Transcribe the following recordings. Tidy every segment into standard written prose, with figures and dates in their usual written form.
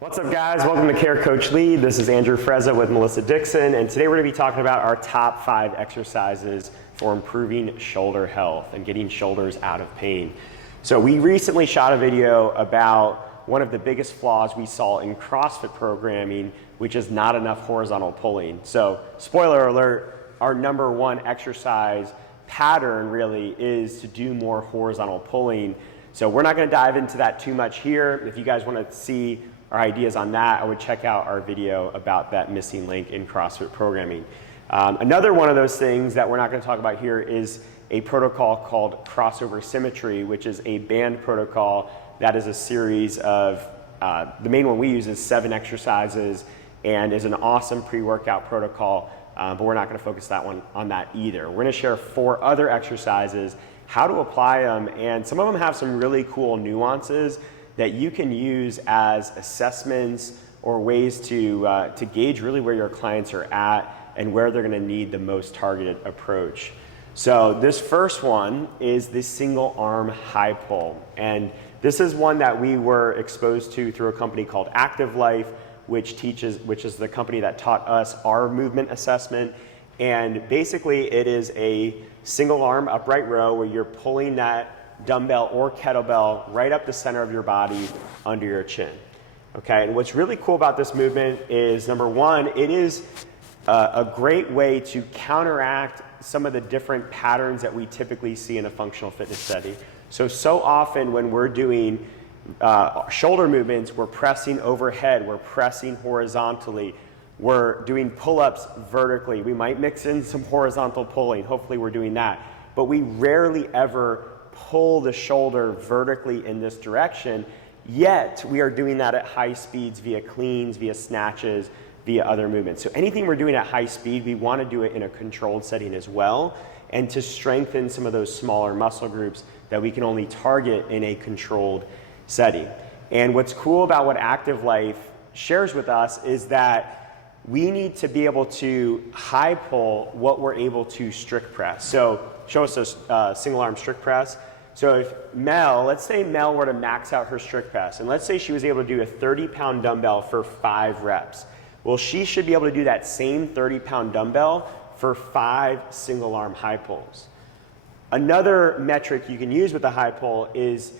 What's up, guys? Welcome to Care Coach Lead. This is Andrew Frezza with Melissa Dixon, and today we're going to be talking about our top 5 exercises for improving shoulder health and getting shoulders out of pain. So we recently shot a video about one of the biggest flaws we saw in CrossFit programming, which is not enough horizontal pulling. So spoiler alert, our number one exercise pattern really is to do more horizontal pulling. So we're not going to dive into that too much here. If you guys want to see our ideas on that, I would check out our video about that missing link in CrossFit programming. Another one of those things that we're not going to talk about here is a protocol called crossover symmetry, which is a band protocol that is a series of, the main one we use is 7 exercises and is an awesome pre-workout protocol, but we're not going to focus on that either. We're going to share 4 other exercises, how to apply them, and some of them have some really cool nuances that you can use as assessments or ways to gauge really where your clients are at and where they're going to need the most targeted approach. So this first one is the single arm high pull, and this is one that we were exposed to through a company called Active Life, which is the company that taught us our movement assessment. And basically it is a single arm upright row where you're pulling that dumbbell or kettlebell right up the center of your body under your chin. Okay, and what's really cool about this movement is, number one, it is a great way to counteract some of the different patterns that we typically see in a functional fitness setting. So often when we're doing shoulder movements, we're pressing overhead, we're pressing horizontally, we're doing pull-ups vertically. We might mix in some horizontal pulling, hopefully we're doing that, but we rarely ever pull the shoulder vertically in this direction, yet we are doing that at high speeds via cleans, via snatches, via other movements. So anything we're doing at high speed, we want to do it in a controlled setting as well, and to strengthen some of those smaller muscle groups that we can only target in a controlled setting. And what's cool about what Active Life shares with us is that we need to be able to high pull what we're able to strict press. So show us a single arm strict press. So if let's say Mel were to max out her strict press, and let's say she was able to do a 30-pound dumbbell for 5 reps. Well, she should be able to do that same 30-pound dumbbell for 5 single arm high pulls. Another metric you can use with the high pull is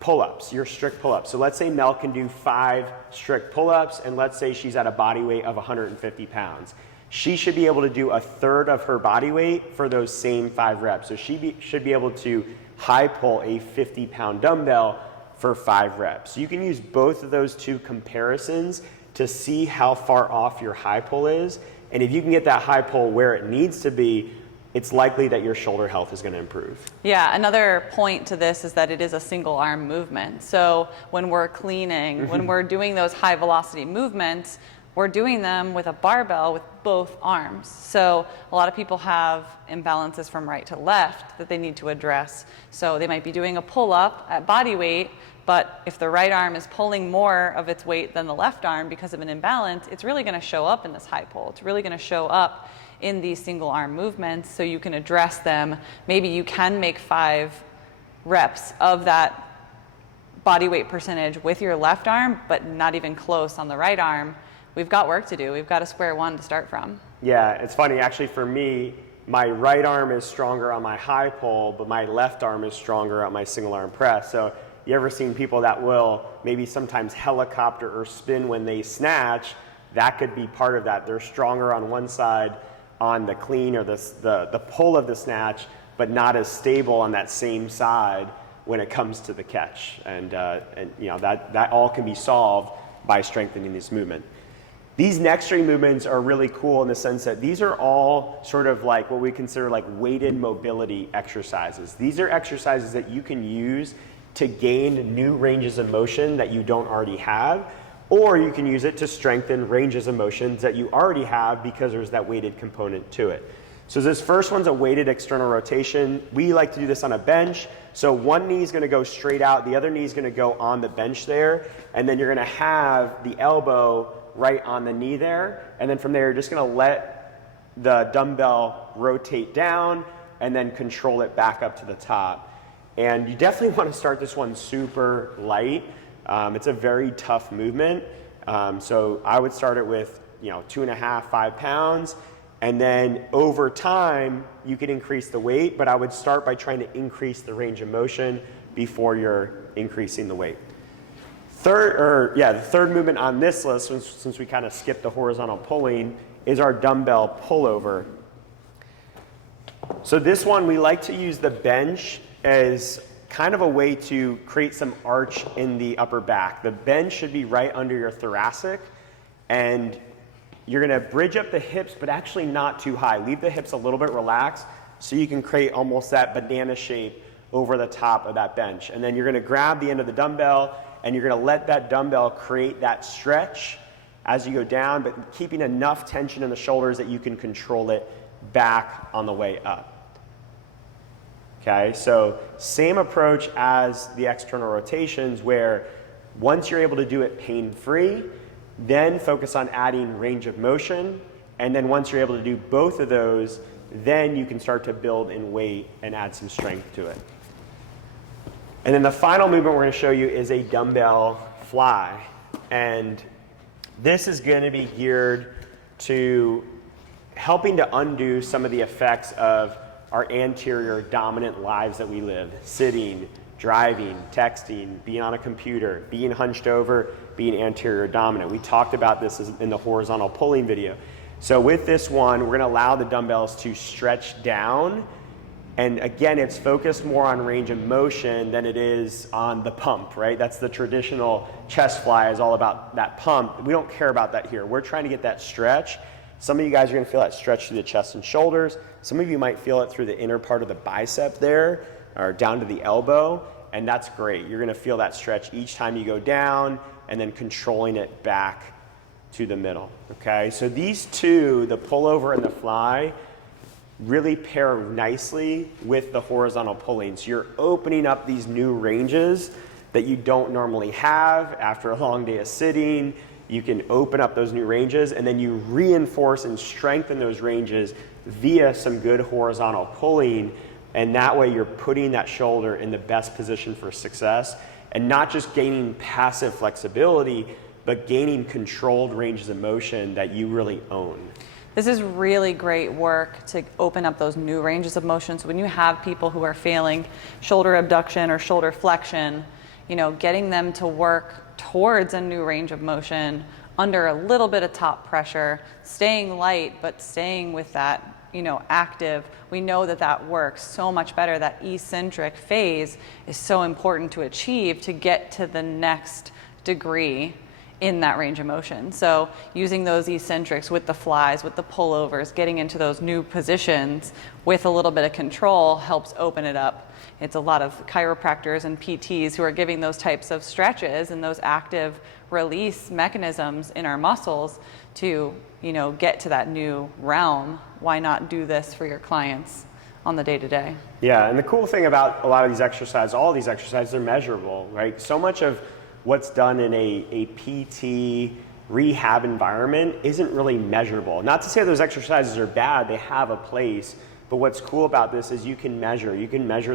pull-ups, your strict pull-ups. So let's say Mel can do 5 strict pull-ups, and let's say she's at a body weight of 150 pounds. She should be able to do a third of her body weight for those same 5 reps. So she should be able to high pull a 50-pound dumbbell for 5 reps. So you can use both of those 2 comparisons to see how far off your high pull is. And if you can get that high pull where it needs to be, it's likely that your shoulder health is going to improve. Yeah, another point to this is that it is a single arm movement. So when we're cleaning, when we're doing those high velocity movements, we're doing them with a barbell with both arms. So a lot of people have imbalances from right to left that they need to address. So they might be doing a pull-up at body weight, but if the right arm is pulling more of its weight than the left arm because of an imbalance, it's really going to show up in this high pull. It's really going to show up in these single arm movements, so you can address them. Maybe you can make 5 reps of that body weight percentage with your left arm, but not even close on the right arm. We've got work to do. We've got a square one to start from. Yeah, it's funny, actually for me, my right arm is stronger on my high pull, but my left arm is stronger on my single arm press. So you ever seen people that will maybe sometimes helicopter or spin when they snatch? That could be part of that. They're stronger on one side on the clean or the pull of the snatch, but not as stable on that same side when it comes to the catch. And you know, that all can be solved by strengthening this movement. These next 3 movements are really cool in the sense that these are all sort of like what we consider like weighted mobility exercises. These are exercises that you can use to gain new ranges of motion that you don't already have, or you can use it to strengthen ranges of motions that you already have because there's that weighted component to it. So this first one's a weighted external rotation. We like to do this on a bench. So one knee is going to go straight out, the other knee is going to go on the bench there, and then you're going to have the elbow right on the knee there, and then from there you're just going to let the dumbbell rotate down and then control it back up to the top. And you definitely want to start this one super light It's a very tough movement. So I would start it with 2.5, 5 pounds. And then over time, you could increase the weight, but I would start by trying to increase the range of motion before you're increasing the weight. The third movement on this list, since we kind of skipped the horizontal pulling, is our dumbbell pullover. So this one, we like to use the bench as kind of a way to create some arch in the upper back. The bench should be right under your thoracic, and you're gonna bridge up the hips, but actually not too high. Leave the hips a little bit relaxed so you can create almost that banana shape over the top of that bench. And then you're gonna grab the end of the dumbbell and you're gonna let that dumbbell create that stretch as you go down, but keeping enough tension in the shoulders that you can control it back on the way up. Okay, so same approach as the external rotations, where once you're able to do it pain-free, then focus on adding range of motion, and then once you're able to do both of those, then you can start to build in weight and add some strength to it. And then the final movement we're going to show you is a dumbbell fly. And this is going to be geared to helping to undo some of the effects of our anterior dominant lives that we live. Sitting, driving, texting, being on a computer, being hunched over, being anterior dominant. We talked about this in the horizontal pulling video. So with this one, we're going to allow the dumbbells to stretch down. And again, it's focused more on range of motion than it is on the pump, right? That's the traditional chest fly, is all about that pump. We don't care about that here. We're trying to get that stretch. Some of you guys are going to feel that stretch through the chest and shoulders. Some of you might feel it through the inner part of the bicep there, or down to the elbow, and that's great. You're going to feel that stretch each time you go down, and then controlling it back to the middle, okay? So these two, the pullover and the fly, really pair nicely with the horizontal pulling. So you're opening up these new ranges that you don't normally have after a long day of sitting. You can open up those new ranges, and then you reinforce and strengthen those ranges via some good horizontal pulling, and that way you're putting that shoulder in the best position for success, and not just gaining passive flexibility, but gaining controlled ranges of motion that you really own. This is really great work to open up those new ranges of motion. So when you have people who are failing shoulder abduction or shoulder flexion, getting them to work towards a new range of motion under a little bit of top pressure, staying light, but staying with that, active, we know that works so much better. That eccentric phase is so important to achieve to get to the next degree in that range of motion. So using those eccentrics with the flies, with the pullovers, getting into those new positions with a little bit of control helps open it up. It's a lot of chiropractors and PTs who are giving those types of stretches and those active release mechanisms in our muscles to, get to that new realm. Why not do this for your clients on the day-to-day? Yeah, and the cool thing about a lot of these exercises, all these exercises, are measurable, right? So much of what's done in a PT rehab environment isn't really measurable. Not to say those exercises are bad, they have a place, but what's cool about this is you can measure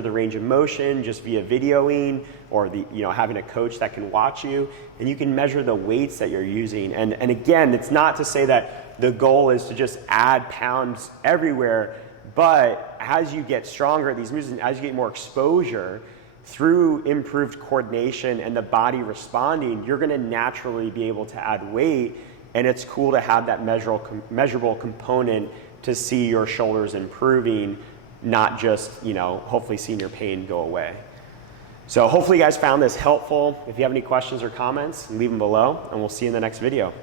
the range of motion just via videoing, or having a coach that can watch you, and you can measure the weights that you're using. And again, it's not to say that the goal is to just add pounds everywhere, but as you get stronger at these moves, and as you get more exposure, through improved coordination and the body responding, you're going to naturally be able to add weight, and it's cool to have that measurable component to see your shoulders improving, not just, hopefully seeing your pain go away. So hopefully you guys found this helpful. If you have any questions or comments, leave them below, and we'll see you in the next video.